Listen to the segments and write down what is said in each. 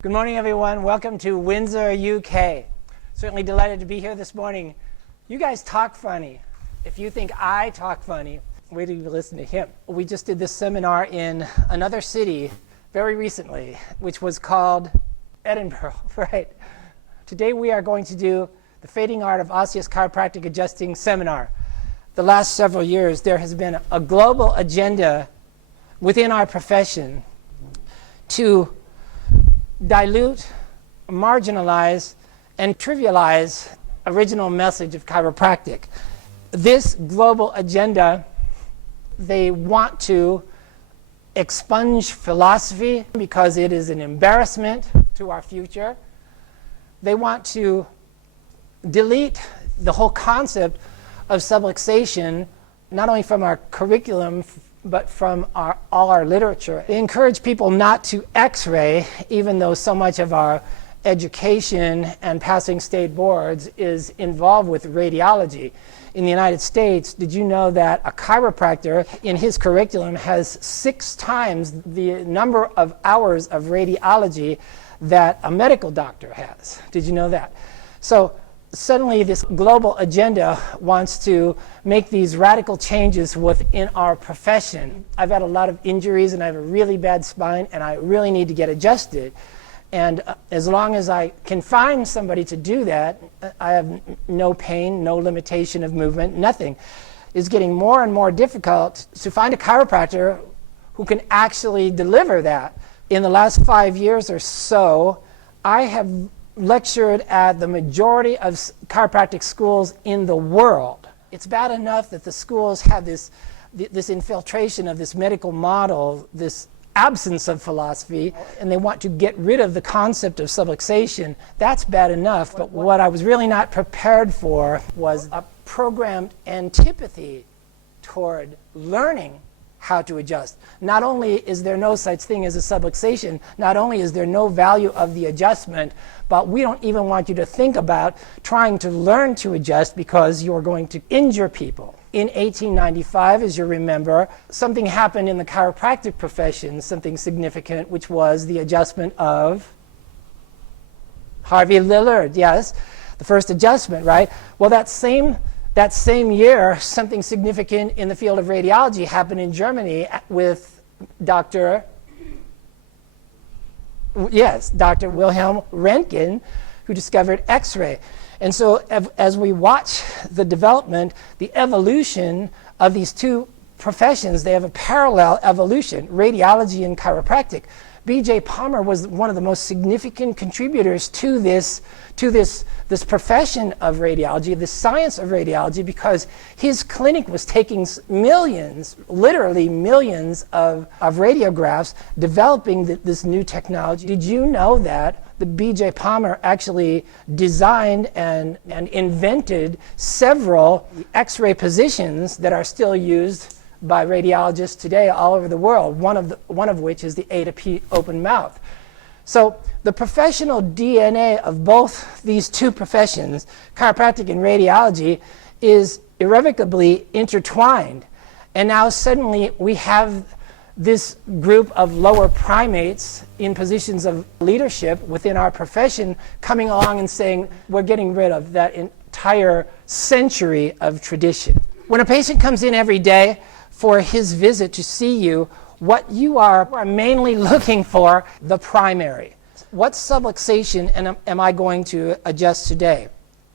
Good morning, everyone. Welcome to Windsor, UK. Certainly delighted to be here this morning. You guys talk funny. If you think I talk funny, wait till you listen to him. We just did this seminar in another city very recently, which was called Edinburgh, right? Today we are going to do the Fading Art of Osseous Chiropractic Adjusting seminar. The last several years, there has been a global agenda within our profession to dilute, marginalize, and trivialize original message of chiropractic. This global agenda, they want to expunge philosophy because it is an embarrassment to our future. They want to delete the whole concept of subluxation, not only from our curriculum, but from all our literature. They encourage people not to x-ray, even though so much of our education and passing state boards is involved with radiology. In the United States, did you know that a chiropractor in his curriculum has 6 times the number of hours of radiology that a medical doctor has? Did you know that? So suddenly this global agenda wants to make these radical changes within our profession. I've had a lot of injuries and I have a really bad spine and I really need to get adjusted. And as long as I can find somebody to do that, I have no pain, no limitation of movement, nothing. It's getting more and more difficult to find a chiropractor who can actually deliver that. In the last 5 years or so, I have lectured at the majority of chiropractic schools in the world. It's bad enough that the schools have this infiltration of this medical model, this absence of philosophy, and they want to get rid of the concept of subluxation. That's bad enough, but what I was really not prepared for was a programmed antipathy toward learning how to adjust. Not only is there no such thing as a subluxation, not only is there no value of the adjustment, but we don't even want you to think about trying to learn to adjust because you're going to injure people. In 1895, as you remember, something happened in the chiropractic profession, something significant, which was the adjustment of Harvey Lillard. Yes, the first adjustment, right? Well, that same year, something significant in the field of radiology happened in Germany with Dr. Wilhelm Roentgen, who discovered X-ray. And so as we watch the development, the evolution of these two professions, they have a parallel evolution, radiology and chiropractic. B.J. Palmer was one of the most significant contributors to this profession of radiology, the science of radiology, because his clinic was taking millions, literally millions of radiographs, developing this new technology. Did you know that the B.J. Palmer actually designed and invented several X-ray positions that are still used by radiologists today all over the world, one of which is the A to P open mouth. So the professional DNA of both these two professions, chiropractic and radiology, is irrevocably intertwined. And now suddenly we have this group of lower primates in positions of leadership within our profession coming along and saying, we're getting rid of that entire century of tradition. When a patient comes in every day for his visit to see you, what you are mainly looking for, the primary. What subluxation am I going to adjust today?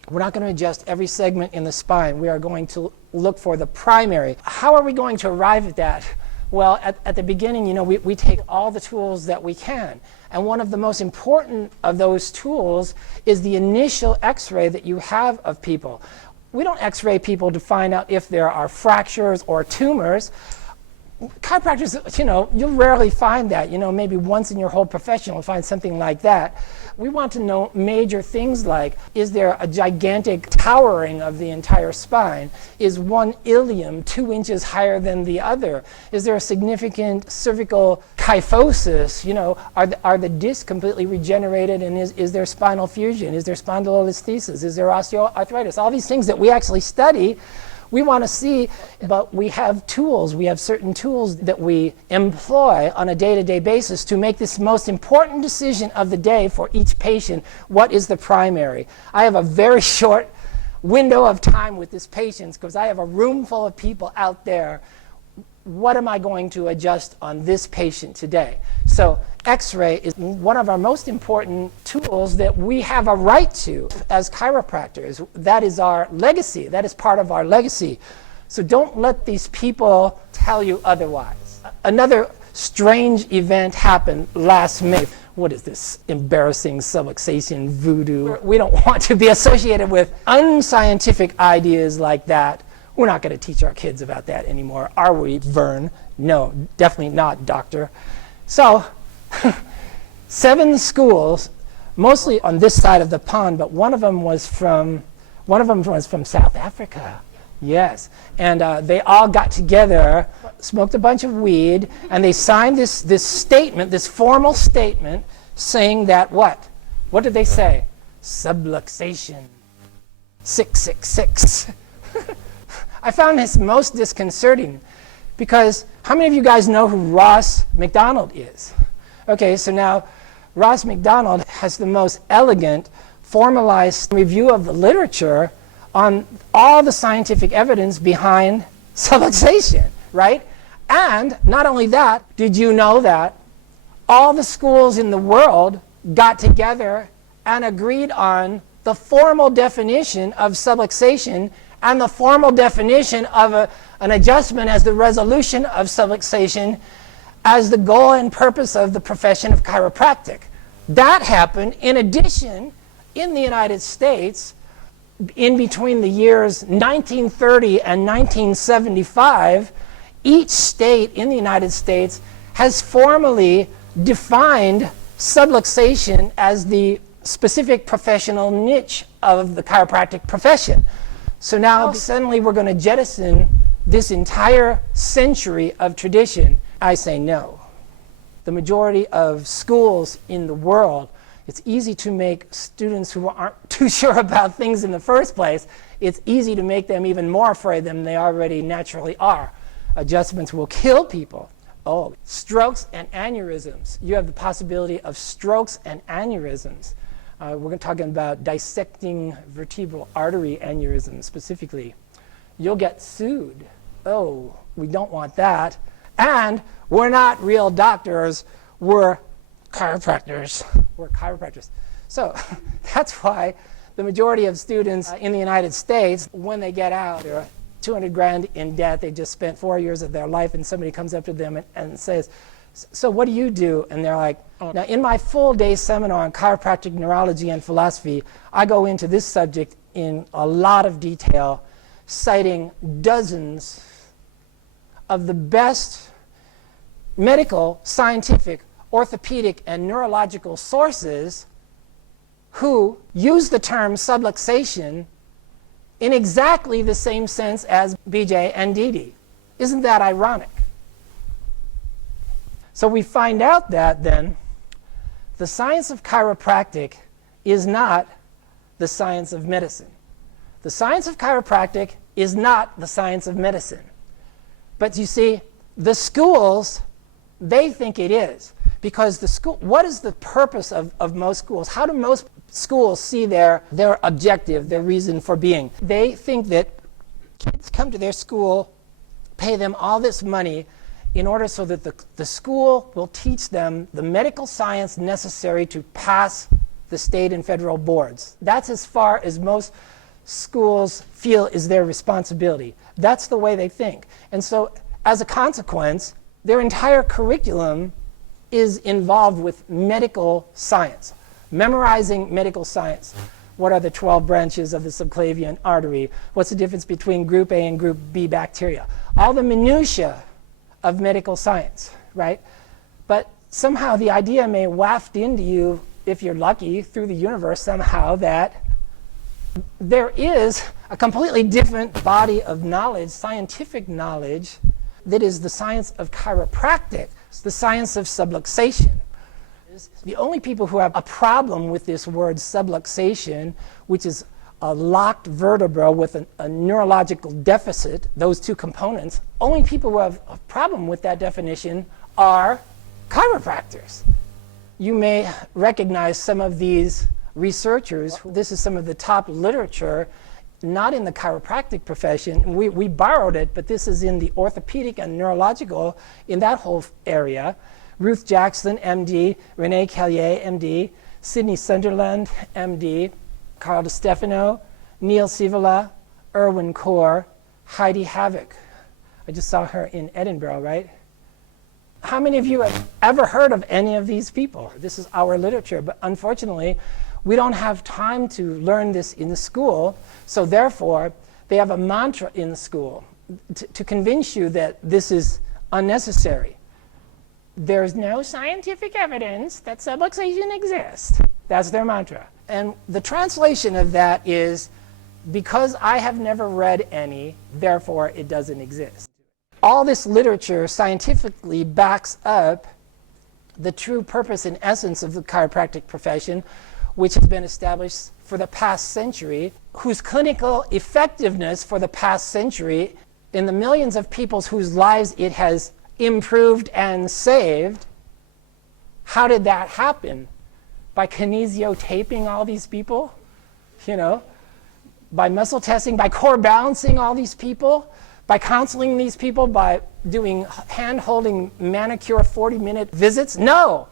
We're not going to adjust every segment in the spine. We are going to look for the primary. How are we going to arrive at that? Well, at the beginning, we take all the tools that we can. And one of the most important of those tools is the initial X-ray that you have of people. We don't X-ray people to find out if there are fractures or tumors. Chiropractors, you'll rarely find that. Maybe once in your whole profession you'll find something like that. We want to know major things like, is there a gigantic towering of the entire spine? Is one ilium 2 inches higher than the other? Is there a significant cervical kyphosis? Are the discs completely regenerated, and is there spinal fusion? Is there spondylolisthesis? Is there osteoarthritis? All these things that we actually study We want to see, but we have tools. We have certain tools that we employ on a day-to-day basis to make this most important decision of the day for each patient. What is the primary? I have a very short window of time with this patient because I have a room full of people out there. What am I going to adjust on this patient today? So X-ray is one of our most important tools that we have a right to as chiropractors. That is our legacy. That is part of our legacy. So don't let these people tell you otherwise. Another strange event happened last May. What is this embarrassing subluxation voodoo? We don't want to be associated with unscientific ideas like that. We're not going to teach our kids about that anymore, are we, Vern? No, definitely not, doctor. So 7 schools, mostly on this side of the pond, but one of them was from South Africa. Yes, and they all got together, smoked a bunch of weed, and they signed this statement, this formal statement, saying that what? What did they say? Subluxation. 666. I found this most disconcerting because how many of you guys know who Ross McDonald is? Okay, so now Ross McDonald has the most elegant, formalized review of the literature on all the scientific evidence behind subluxation, right? And not only that, did you know that all the schools in the world got together and agreed on the formal definition of subluxation and the formal definition of an adjustment as the resolution of subluxation as the goal and purpose of the profession of chiropractic. That happened in addition in the United States in between the years 1930 and 1975. Each state in the United States has formally defined subluxation as the specific professional niche of the chiropractic profession. So now suddenly we're going to jettison this entire century of tradition. I say no. The majority of schools in the world, it's easy to make students who aren't too sure about things in the first place, it's easy to make them even more afraid than they already naturally are. Adjustments will kill people. Oh, strokes and aneurysms. You have the possibility of strokes and aneurysms. We're talking about dissecting vertebral artery aneurysms specifically. You'll get sued. Oh, we don't want that. And we're not real doctors. We're chiropractors. We're chiropractors. So that's why the majority of students in the United States, when they get out, they're 200 grand in debt. They just spent 4 years of their life, and somebody comes up to them and says, so what do you do? And they're like, now in my full day seminar on chiropractic neurology and philosophy, I go into this subject in a lot of detail, citing dozens of the best medical, scientific, orthopedic, and neurological sources who use the term subluxation in exactly the same sense as BJ and Didi. Isn't that ironic? So we find out that then the science of chiropractic is not the science of medicine. The science of chiropractic is not the science of medicine. But you see, the schools, they think it is. Because the school, what is the purpose of most schools? How do most schools see their objective, their reason for being? They think that kids come to their school, pay them all this money in order so that the school will teach them the medical science necessary to pass the state and federal boards. That's as far as most schools feel is their responsibility. That's the way they think. And so as a consequence, their entire curriculum is involved with medical science, memorizing medical science. What are the 12 branches of the subclavian artery? What's the difference between group A and group B bacteria? All the minutiae of medical science, right? But somehow the idea may waft into you, if you're lucky, through the universe somehow, that there is a completely different body of knowledge, scientific knowledge, that is the science of chiropractic, the science of subluxation. The only people who have a problem with this word subluxation, which is a locked vertebra with a neurological deficit, those two components, only people who have a problem with that definition are chiropractors. You may recognize some of these researchers. This is some of the top literature, not in the chiropractic profession. We borrowed it, but this is in the orthopedic and neurological, in that whole area. Ruth Jackson, MD, Renee Callier, MD, Sidney Sunderland, MD, Carl DiStefano, Neil Sivala, Erwin Kaur, Heidi Havoc. I just saw her in Edinburgh, right? How many of you have ever heard of any of these people? This is our literature, but unfortunately, we don't have time to learn this in the school, so therefore, they have a mantra in the school to convince you that this is unnecessary. There's no scientific evidence that subluxation exists. That's their mantra. And the translation of that is, because I have never read any, therefore it doesn't exist. All this literature scientifically backs up the true purpose and essence of the chiropractic profession, which has been established for the past century, whose clinical effectiveness for the past century, in the millions of people whose lives it has improved and saved. How did that happen? By kinesiotaping all these people, by muscle testing, by core balancing all these people, by counseling these people, by doing hand-holding manicure 40-minute visits? No!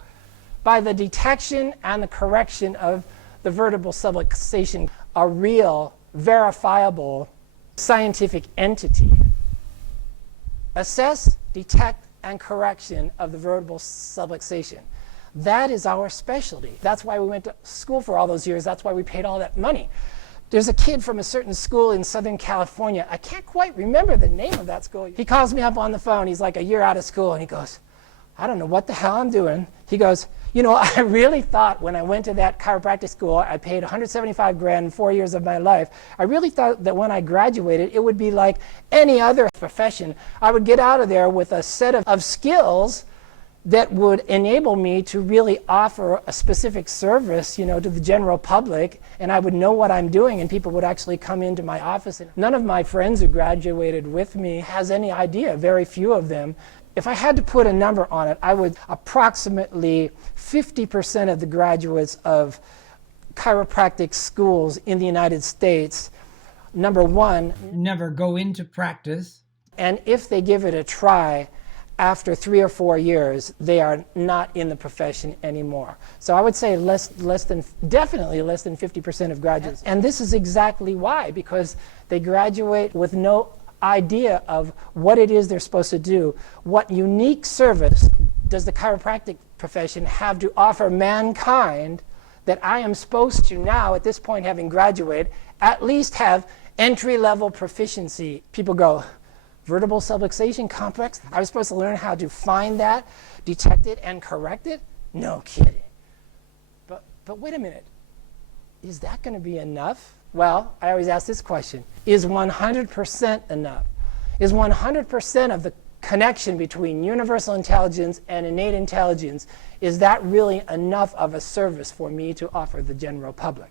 By the detection and the correction of the vertebral subluxation, a real, verifiable scientific entity. Assess, detect, and correction of the vertebral subluxation. That is our specialty. That's why we went to school for all those years. That's why we paid all that money. There's a kid from a certain school in Southern California. I can't quite remember the name of that school. He calls me up on the phone. He's like a year out of school, and he goes, I don't know what the hell I'm doing. He goes, I really thought when I went to that chiropractic school, I paid $175,000 in 4 years of my life. I really thought that when I graduated, it would be like any other profession. I would get out of there with a set of skills that would enable me to really offer a specific service, to the general public, and I would know what I'm doing, and people would actually come into my office. None of my friends who graduated with me has any idea, very few of them. If I had to put a number on it, I would approximately 50% of the graduates of chiropractic schools in the United States, number one, never go into practice. And if they give it a try, after 3 or 4 years, they are not in the profession anymore. So I would say definitely less than 50% of graduates. And this is exactly why, because they graduate with no idea of what it is they're supposed to do. What unique service does the chiropractic profession have to offer mankind that I am supposed to now, at this point having graduated, at least have entry-level proficiency? People go, vertebral subluxation complex? I was supposed to learn how to find that, detect it, and correct it? No kidding. But wait a minute. Is that going to be enough? Well, I always ask this question. Is 100% enough? Is 100% of the connection between universal intelligence and innate intelligence, is that really enough of a service for me to offer the general public?